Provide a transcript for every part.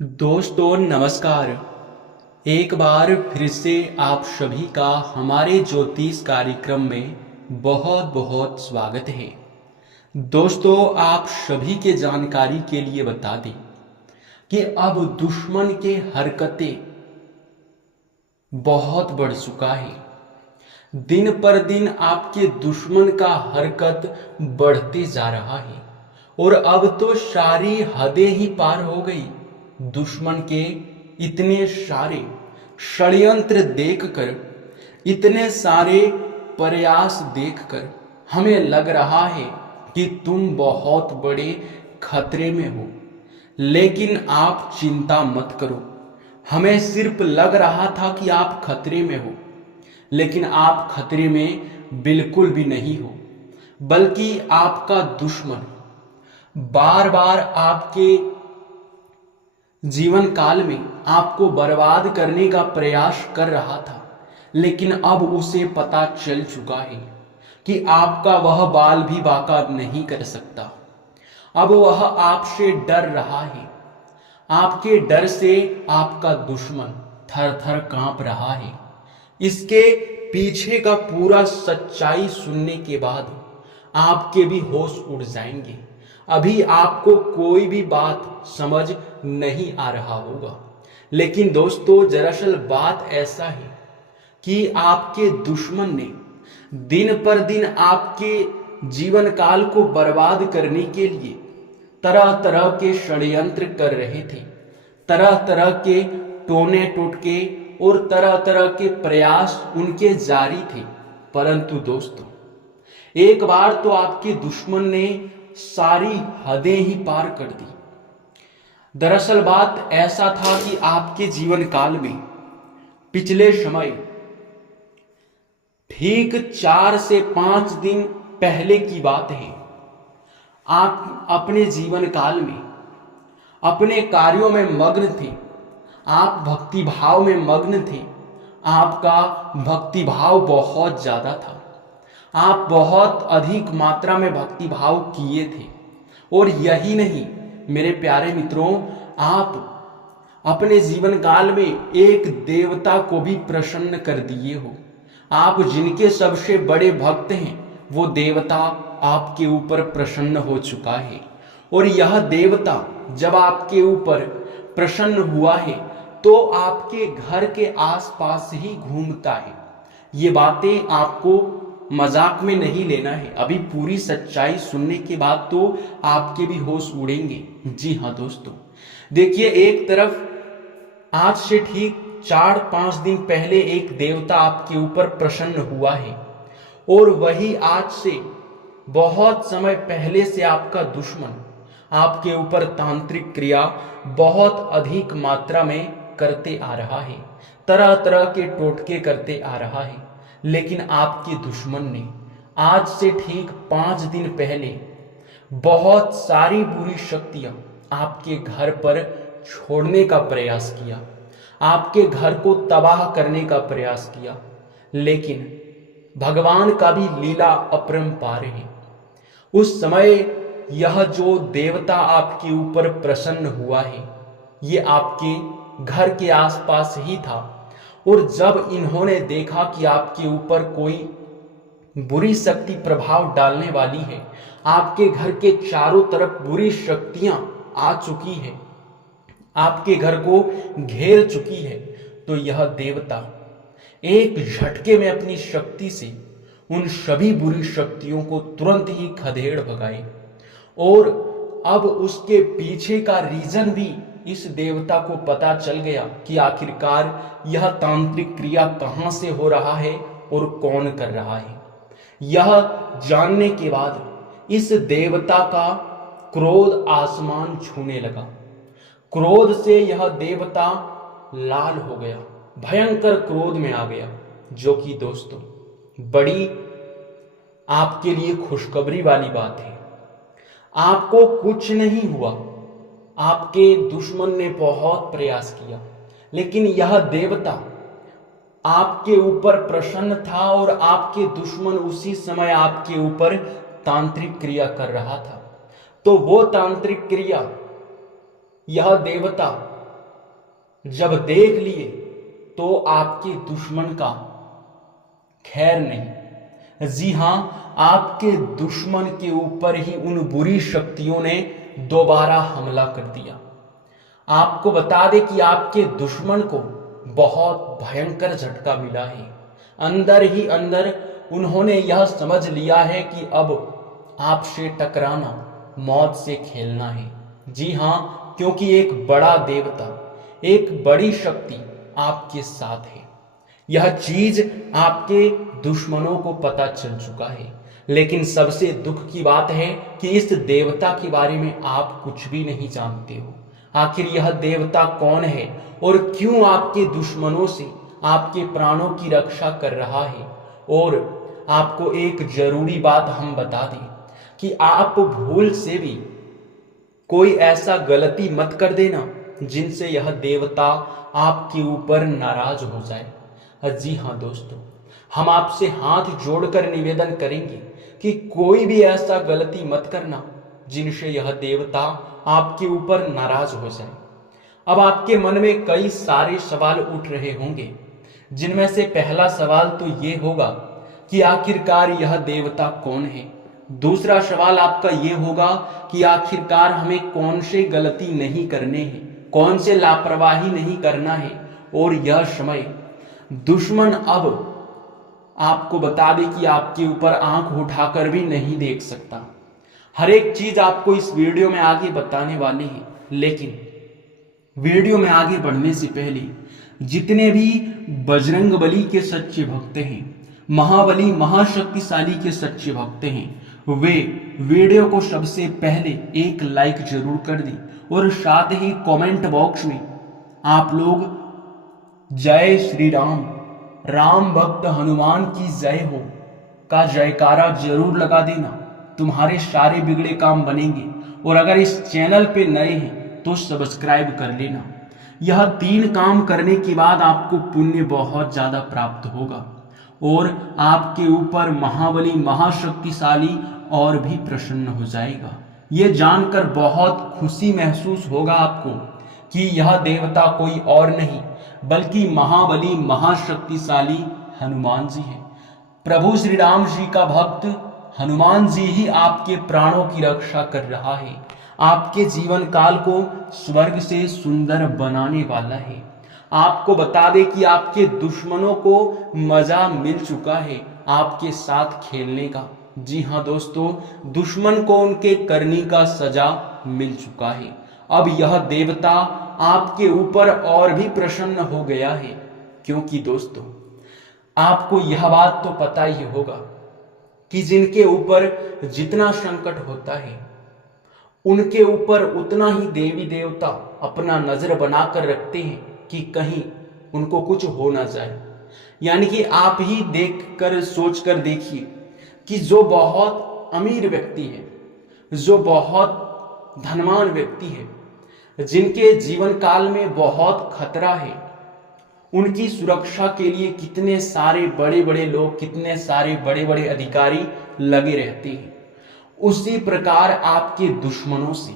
दोस्तों नमस्कार। एक बार फिर से आप सभी का हमारे ज्योतिष कार्यक्रम में बहुत बहुत स्वागत है। दोस्तों आप सभी के जानकारी के लिए बता दें कि अब दुश्मन के हरकतें बहुत बढ़ चुका है। दिन पर दिन आपके दुश्मन का हरकत बढ़ते जा रहा है और अब तो सारी हदें ही पार हो गई। दुश्मन के इतने सारे षड्यंत्र देखकर, इतने सारे प्रयास देखकर हमें लग रहा है कि तुम बहुत बड़े खतरे में हो। लेकिन आप चिंता मत करो। हमें सिर्फ लग रहा था कि आप खतरे में हो, लेकिन आप खतरे में बिल्कुल भी नहीं हो, बल्कि आपका दुश्मन बार बार आपके जीवन काल में आपको बर्बाद करने का प्रयास कर रहा था। लेकिन अब उसे पता चल चुका है कि आपका वह बाल भी बांका नहीं कर सकता। अब वह आपसे डर रहा है। आपके डर से आपका दुश्मन थर थर कांप रहा है। इसके पीछे का पूरा सच्चाई सुनने के बाद आपके भी होश उड़ जाएंगे। अभी आपको कोई भी बात समझ नहीं आ रहा होगा, लेकिन दोस्तों दरअसल बात ऐसा है कि आपके दुश्मन ने दिन पर दिन आपके जीवन काल को बर्बाद करने के लिए तरह तरह के षड्यंत्र कर रहे थे। तरह तरह के टोने टोटके और तरह तरह के प्रयास उनके जारी थे। परंतु दोस्तों एक बार तो आपके दुश्मन ने सारी हदें ही पार कर दी। दरअसल बात ऐसा था कि आपके जीवन काल में पिछले समय ठीक 4 से 5 दिन पहले की बात है, आप अपने जीवन काल में अपने कार्यों में मग्न थे। आप भक्ति भाव में मग्न थे। आपका भक्ति भाव बहुत ज्यादा था। आप बहुत अधिक मात्रा में भक्ति भाव किए थे। और यही नहीं मेरे प्यारे मित्रों, आप अपने जीवन काल में एक देवता को भी प्रसन्न कर दिए हो। आप जिनके सबसे बड़े भक्त हैं वो देवता आपके ऊपर प्रसन्न हो चुका है। और यह देवता जब आपके ऊपर प्रसन्न हुआ है तो आपके घर के आसपास ही घूमता है। ये बातें आपको मजाक में नहीं लेना है। अभी पूरी सच्चाई सुनने के बाद तो आपके भी होश उड़ेंगे। जी हाँ दोस्तों, देखिए एक तरफ आज से ठीक 4-5 दिन पहले एक देवता आपके ऊपर प्रसन्न हुआ है, और वही आज से बहुत समय पहले से आपका दुश्मन आपके ऊपर तांत्रिक क्रिया बहुत अधिक मात्रा में करते आ रहा है। तरह तरह के टोटके करते आ रहा है। लेकिन आपके दुश्मन ने आज से ठीक 5 दिन पहले बहुत सारी बुरी शक्तियां आपके घर पर छोड़ने का प्रयास किया, आपके घर को तबाह करने का प्रयास किया। लेकिन भगवान का भी लीला अपरंपार है। उस समय यह जो देवता आपके ऊपर प्रसन्न हुआ है ये आपके घर के आसपास ही था। और जब इन्होंने देखा कि आपके ऊपर कोई बुरी शक्ति प्रभाव डालने वाली है, आपके घर के चारों तरफ बुरी शक्तियां आ चुकी है, आपके घर को घेर चुकी है, तो यह देवता एक झटके में अपनी शक्ति से उन सभी बुरी शक्तियों को तुरंत ही खदेड़ भगाए। और अब उसके पीछे का रीजन भी इस देवता को पता चल गया कि आखिरकार यह तांत्रिक क्रिया कहां से हो रहा है और कौन कर रहा है। यह जानने के बाद इस देवता का क्रोध आसमान छूने लगा। क्रोध से यह देवता लाल हो गया, भयंकर क्रोध में आ गया। जो कि दोस्तों बड़ी आपके लिए खुशखबरी वाली बात है। आपको कुछ नहीं हुआ। आपके दुश्मन ने बहुत प्रयास किया, लेकिन यह देवता आपके ऊपर प्रसन्न था और आपके दुश्मन उसी समय आपके ऊपर तांत्रिक क्रिया कर रहा था। तो वो तांत्रिक क्रिया यह देवता जब देख लिए तो आपके दुश्मन का खैर नहीं। जी हां, आपके दुश्मन के ऊपर ही उन बुरी शक्तियों ने दोबारा हमला कर दिया। आपको बता दें कि आपके दुश्मन को बहुत भयंकर झटका मिला है। अंदर ही अंदर उन्होंने यह समझ लिया है कि अब आपसे टकराना मौत से खेलना है। जी हां, क्योंकि एक बड़ा देवता, एक बड़ी शक्ति आपके साथ है। यह चीज आपके दुश्मनों को पता चल चुका है, लेकिन सबसे दुख की बात है कि इस देवता के बारे में आप कुछ भी नहीं जानते हो। आखिर यह देवता कौन है और क्यों आपके दुश्मनों से आपके प्राणों की रक्षा कर रहा है। और आपको एक जरूरी बात हम बता दें कि आप भूल से भी कोई ऐसा गलती मत कर देना जिनसे यह देवता आपके ऊपर नाराज हो जाए। जी हाँ दोस्तों, हम आपसे हाथ जोड़कर निवेदन करेंगे कि कोई भी ऐसा गलती मत करना जिनसे यह देवता आपके ऊपर नाराज हो जाए। अब आपके मन में कई सारे सवाल उठ रहे होंगे, जिनमें से पहला सवाल तो ये होगा कि आखिरकार यह देवता कौन है। दूसरा सवाल आपका ये होगा कि आखिरकार हमें कौन से गलती नहीं करने हैं, कौन से लापरवाही नहीं करना है। और यह समय दुश्मन अब आपको बता दे कि आपके ऊपर आंख उठाकर भी नहीं देख सकता। हर एक चीज आपको इस वीडियो में आगे बताने वाले हैं, लेकिन वीडियो में आगे बढ़ने से पहले जितने भी बजरंगबली के सच्चे भक्त हैं, महाबली महाशक्तिशाली के सच्चे भक्त हैं, वे वीडियो को सबसे पहले एक लाइक जरूर कर दें और साथ ही कमेंट बॉक्स में आप लोग जय श्री राम, राम भक्त हनुमान की जय हो का जयकारा जरूर लगा देना। तुम्हारे सारे बिगड़े काम बनेंगे। और अगर इस चैनल पे नए हैं तो सब्सक्राइब कर लेना। यह 3 काम करने के बाद आपको पुण्य बहुत ज्यादा प्राप्त होगा और आपके ऊपर महाबली महाशक्तिशाली और भी प्रसन्न हो जाएगा। ये जानकर बहुत खुशी महसूस होगा आपको कि यह देवता कोई और नहीं बल्कि महाबली महाशक्तिशाली हनुमान जी है। प्रभु श्री राम जी का भक्त हनुमान जी ही आपके प्राणों की रक्षा कर रहा है, आपके जीवन काल को स्वर्ग से सुंदर बनाने वाला है। आपको बता दे कि आपके दुश्मनों को मजा मिल चुका है आपके साथ खेलने का। जी हाँ दोस्तों, दुश्मन को उनके करनी का सजा मिल चुका है। अब यह देवता आपके ऊपर और भी प्रसन्न हो गया है, क्योंकि दोस्तों आपको यह बात तो पता ही होगा कि जिनके ऊपर जितना संकट होता है उनके ऊपर उतना ही देवी देवता अपना नजर बनाकर रखते हैं कि कहीं उनको कुछ हो ना जाए। यानी कि आप ही देखकर सोचकर देखिए कि जो बहुत अमीर व्यक्ति है, जो बहुत धनवान व्यक्ति है, जिनके जीवन काल में बहुत खतरा है, उनकी सुरक्षा के लिए कितने सारे बड़े बड़े लोग, कितने सारे बड़े बड़े अधिकारी लगे रहते हैं। उसी प्रकार आपके दुश्मनों से,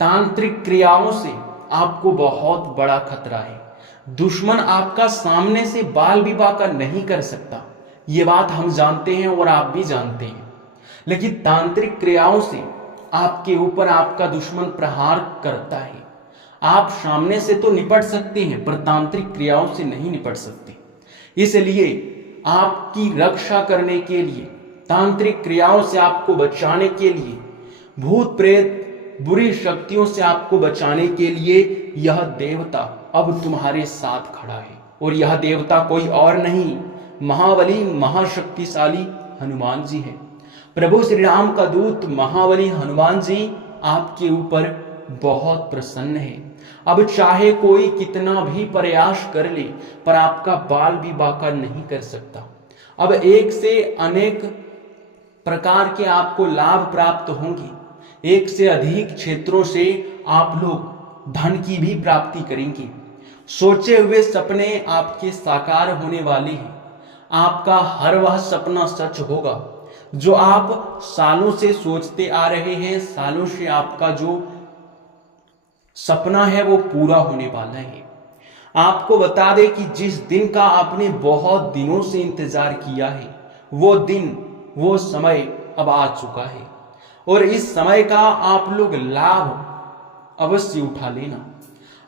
तांत्रिक क्रियाओं से आपको बहुत बड़ा खतरा है। दुश्मन आपका सामने से बाल विवाह का नहीं कर सकता, ये बात हम जानते हैं और आप भी जानते हैं, लेकिन तांत्रिक क्रियाओं से आपके ऊपर आपका दुश्मन प्रहार करता है। आप सामने से तो निपट सकते हैं पर तांत्रिक क्रियाओं से नहीं निपट सकते। इसलिए आपकी रक्षा करने के लिए, तांत्रिक क्रियाओं से आपको बचाने के लिए, भूत प्रेत बुरी शक्तियों से आपको बचाने के लिए यह देवता अब तुम्हारे साथ खड़ा है। और यह देवता कोई और नहीं, महाबली महाशक्तिशाली हनुमान जी है। प्रभु श्री राम का दूत महाबली हनुमान जी आपके ऊपर बहुत प्रसन्न है। अब चाहे कोई कितना भी प्रयास कर ले पर आपका बाल भी बाका नहीं कर सकता। अब एक से अनेक प्रकार के आपको लाभ प्राप्त होंगे, एक से अधिक क्षेत्रों से आप लोग धन की भी प्राप्ति करेंगे। सोचे हुए सपने आपके साकार होने वाले हैं। आपका हर वह सपना सच होगा जो आप सालों से सोचते आ रहे हैं। सालों से आपका जो सपना है वो पूरा होने वाला है। आपको बता दें कि जिस दिन का आपने बहुत दिनों से इंतजार किया है, वो दिन, वो समय अब आ चुका है। और इस समय का आप लोग लाभ अवश्य उठा लेना।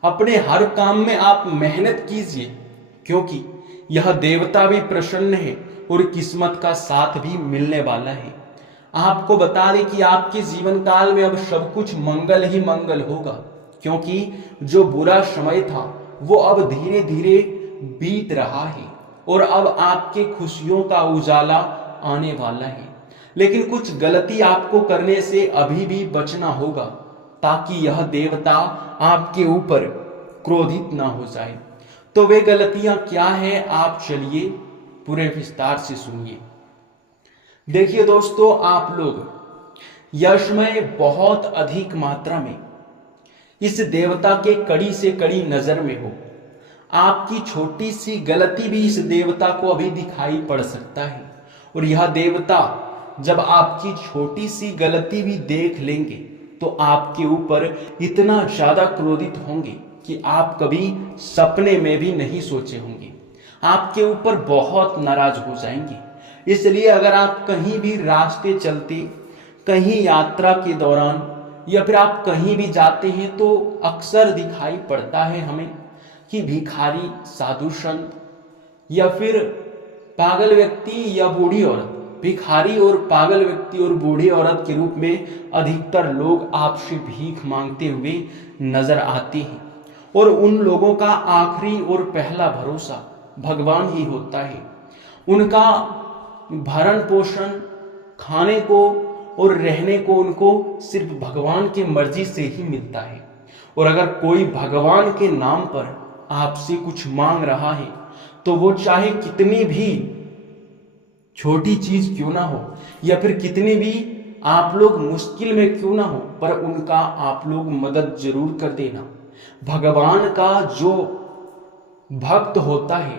अपने हर काम में आप मेहनत कीजिए, क्योंकि यह देवता भी प्रसन्न है और किस्मत का साथ भी मिलने वाला है। आपको बता दें कि आपके जीवन काल में अब सब कुछ मंगल ही मंगल होगा, क्योंकि जो बुरा समय था वो अब धीरे धीरे बीत रहा है और अब आपके खुशियों का उजाला आने वाला है। लेकिन कुछ गलती आपको करने से अभी भी बचना होगा, ताकि यह देवता आपके ऊपर क्रोधित ना हो जाए। तो वे गलतियां क्या है, आप चलिए पूरे विस्तार से सुनिए। देखिए दोस्तों, आप लोग यश में बहुत अधिक मात्रा में इस देवता के कड़ी से कड़ी नजर में हो। आपकी छोटी सी गलती भी इस देवता को अभी दिखाई पड़ सकता है, और यह देवता जब आपकी छोटी सी गलती भी देख लेंगे तो आपके ऊपर इतना ज्यादा क्रोधित होंगे कि आप कभी सपने में भी नहीं सोचे होंगे। आपके ऊपर बहुत नाराज हो जाएंगे। इसलिए अगर आप कहीं भी रास्ते चलते, कहीं यात्रा के दौरान, या फिर आप कहीं भी जाते हैं, तो अक्सर दिखाई पड़ता है हमें कि भिखारी, साधु संत या फिर पागल व्यक्ति या बूढ़ी औरत, भिखारी और पागल व्यक्ति और बूढ़ी औरत के रूप में अधिकतर लोग आपसे भीख मांगते हुए नजर आते हैं। और उन लोगों का आखिरी और पहला भरोसा भगवान ही होता है। उनका भरण पोषण, खाने को और रहने को उनको सिर्फ भगवान की मर्जी से ही मिलता है। और अगर कोई भगवान के नाम पर आपसे कुछ मांग रहा है, तो वो चाहे कितनी भी छोटी चीज क्यों ना हो, या फिर कितनी भी आप लोग मुश्किल में क्यों ना हो, पर उनका आप लोग मदद जरूर कर देना। भगवान का जो भक्त होता है,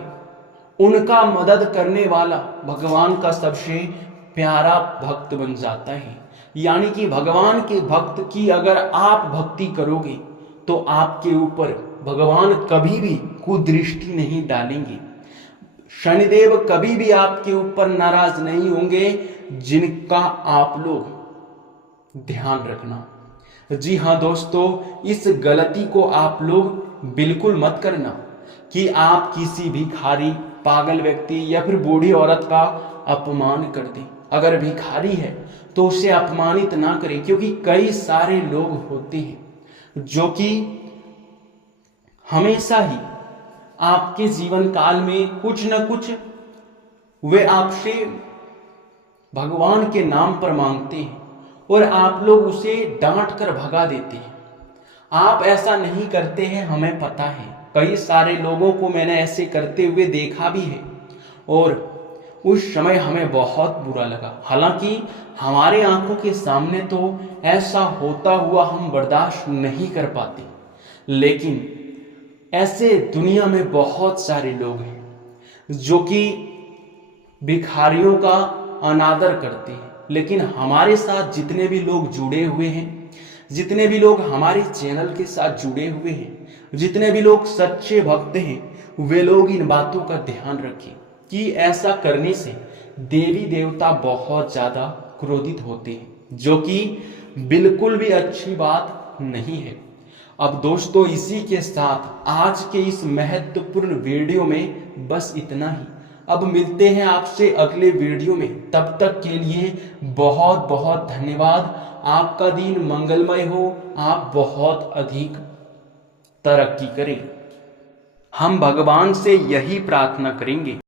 उनका मदद करने वाला भगवान का सबसे प्यारा भक्त बन जाता है। यानी कि भगवान के भक्त की अगर आप भक्ति करोगे तो आपके ऊपर भगवान कभी भी कुदृष्टि नहीं डालेंगे। शनिदेव कभी भी आपके ऊपर नाराज नहीं होंगे, जिनका आप लोग ध्यान रखना। जी हाँ दोस्तों, इस गलती को आप लोग बिल्कुल मत करना कि आप किसी भिखारी, पागल व्यक्ति या फिर बूढ़ी औरत का अपमान कर दें। अगर भिखारी है तो उसे अपमानित ना करें, क्योंकि कई सारे लोग होते हैं जो कि हमेशा ही आपके जीवन काल में कुछ न कुछ वे आपसे भगवान के नाम पर मांगते हैं और आप लोग उसे डांट कर भगा देते हैं। आप ऐसा नहीं करते हैं, हमें पता है। कई सारे लोगों को मैंने ऐसे करते हुए देखा भी है और उस समय हमें बहुत बुरा लगा। हालांकि हमारे आंखों के सामने तो ऐसा होता हुआ हम बर्दाश्त नहीं कर पाते, लेकिन ऐसे दुनिया में बहुत सारे लोग हैं जो कि भिखारियों का अनादर करते हैं। लेकिन हमारे साथ जितने भी लोग जुड़े हुए हैं, जितने भी लोग हमारे चैनल के साथ जुड़े हुए हैं, जितने भी लोग सच्चे भक्त हैं, वे लोग इन बातों का ध्यान रखें कि ऐसा करने से देवी देवता बहुत ज्यादा क्रोधित होते हैं, जो कि बिल्कुल भी अच्छी बात नहीं है। अब दोस्तों, इसी के साथ आज के इस महत्वपूर्ण वीडियो में बस इतना ही। अब मिलते हैं आपसे अगले वीडियो में। तब तक के लिए बहुत बहुत धन्यवाद। आपका दिन मंगलमय हो, आप बहुत अधिक तरक्की करें। हम भगवान से यही प्रार्थना करेंगे।